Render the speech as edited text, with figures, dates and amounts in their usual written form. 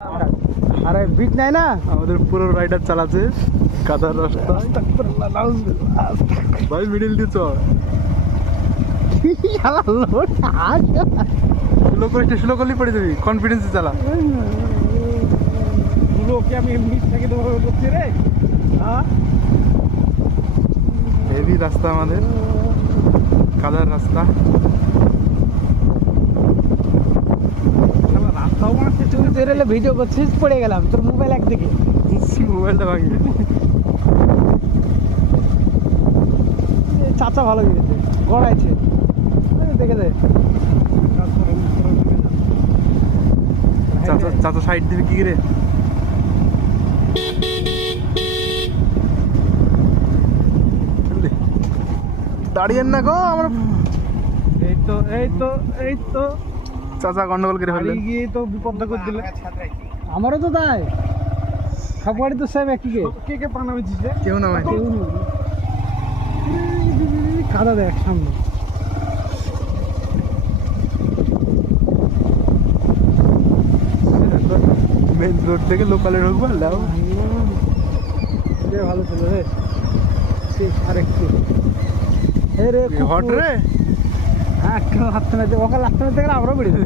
আরে বিট নাই না আমাদের পুরো রাইডার চালাচ্ছে কাদার রাস্তা ভাই মিডিল দিয়ে চল স্লো করে স্লো করলেই পড়ে যাবি কনফিডেন্সে চালা লোকে আমি এমনি থেকে দেবো করছি রে হেভি রাস্তা আমাদের কাদার রাস্তা রাস্তাও মারছে তুই তেরেলে ভিডিও করছিস পড়ে গেলাম তোর মোবাইল একদিকে মোবাইলটা ভাঙিয়ে চাচা ভালো গেছে গড়াইছে দেখে দে চাচা চাচা সাইড দিবি কি রে দাঁড়িয়েন না গো আমার এই তো এই তো এই তো চাচা গন্ডগোল করে ফেললেন গিয়ে তো বিপদটা করে দিলে আমারও তো তাই সবারই তো সেম একই কে কে পানামেছিস রে কেউ না ভাই কাদা দেখ সামনে মেন রোড থেকে লোকালে ঢুকবো লাও ভালো ছিল রে আরেকটু রে হট রে হ্যাঁ লাগতে না ওকে লাগতে না আমরাও বেরিয়ে